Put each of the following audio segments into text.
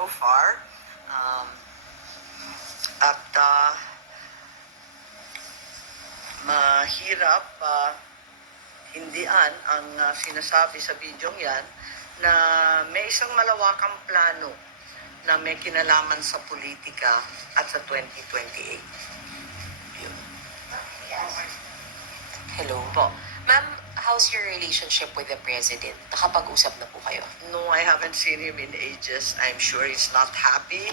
so far. Um, at mahirap hindian ang sinasabi sa bidyong yan na may isang malawakang plano na may kinalaman sa politika at sa 2028. Yun. Hello. Po. Ma'am, how's your relationship with the President? Nakapag-usap na po kayo? No, I haven't seen him in ages. I'm sure he's not happy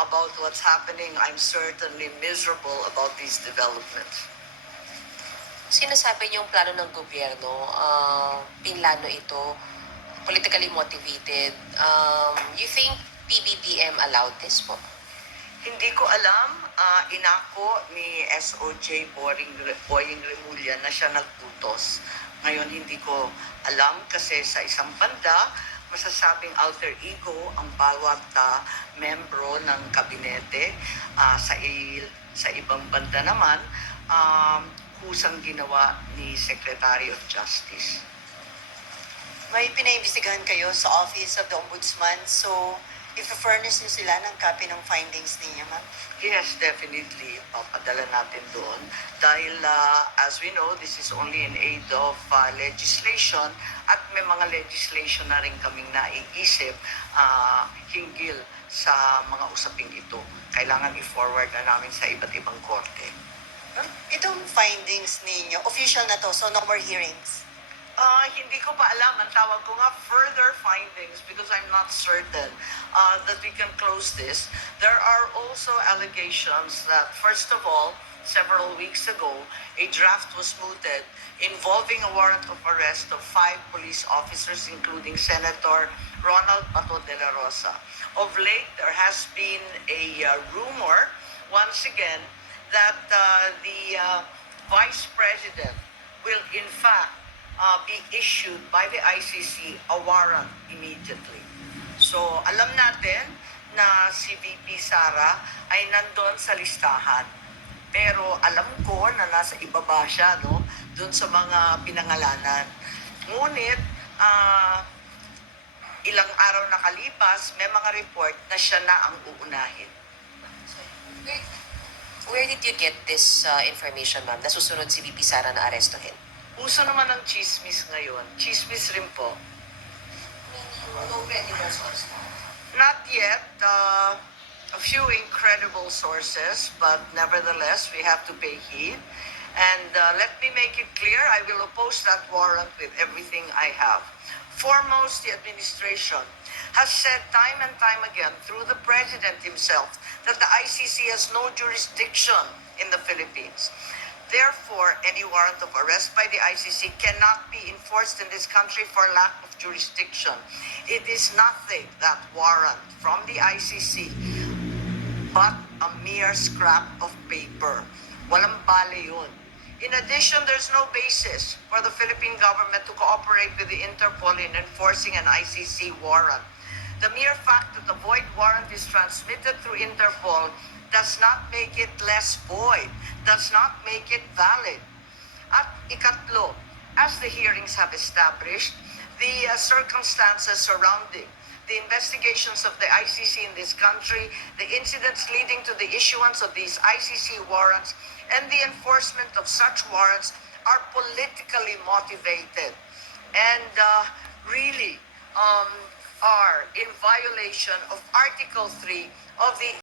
about what's happening. I'm certainly miserable about these developments. Sinasabi niyong plano ng gobyerno, pinlano ito, politically motivated. You think PBBM allowed this po? Hindi ko alam, inako ni SOJ Boying Remulla na siya nagputos. Ngayon hindi ko alam kasi sa isang banda, masasabing alter ego ang bawat membro ng kabinete. Sa ibang banda naman, kusang ginawa ni Secretary of Justice. May pinaimbestigahan kayo sa Office of the Ombudsman, so i-furnish niyo sila ng copy ng findings ninyo, ma'am? Yes, definitely. Papadala natin doon. Dahil, as we know, this is only in aid of legislation at may mga legislation na rin kaming naiisip hinggil sa mga usaping ito. Kailangan i-forward na namin sa iba't ibang korte. Itong findings ninyo, official na to, so no more hearings. Hindi ko pa alam. Ang tawag ko nga further findings because I'm not certain that we can close this. There are also allegations that, first of all, several weeks ago, a draft was mooted involving a warrant of arrest of 5 police officers, including Senator Ronald Bato de la Rosa. Of late, there has been a rumor, once again, that the Vice President will in fact be issued by the ICC a warrant immediately. So, alam natin na si VP Sara ay nandun sa listahan. Pero alam ko na nasa ibaba siya, no? Doon sa mga pinangalanan. Ngunit, ilang araw nakalipas, may mga report na siya na ang uunahin. Where did you get this information, ma'am? Nasusunod si VP Sara na arestuhin? Uso naman ang chismis ngayon. Chismis rin po. No credible source. Not yet. A few incredible sources, but nevertheless, we have to pay heed. And let me make it clear, I will oppose that warrant with everything I have. Foremost, the administration has said time and time again through the President himself that the ICC has no jurisdiction in the Philippines. Therefore, any warrant of arrest by the ICC cannot be enforced in this country for lack of jurisdiction. It is nothing, that warrant from the ICC, but a mere scrap of paper. Walang bale yun. In addition, there's no basis for the Philippine government to cooperate with the Interpol in enforcing an ICC warrant. The mere fact that the void warrant is transmitted through Interpol does not make it less void, does not make it valid. At ikatlo, as the hearings have established, the circumstances surrounding the investigations of the ICC in this country, the incidents leading to the issuance of these ICC warrants, and the enforcement of such warrants are politically motivated and really are in violation of Article 3 of the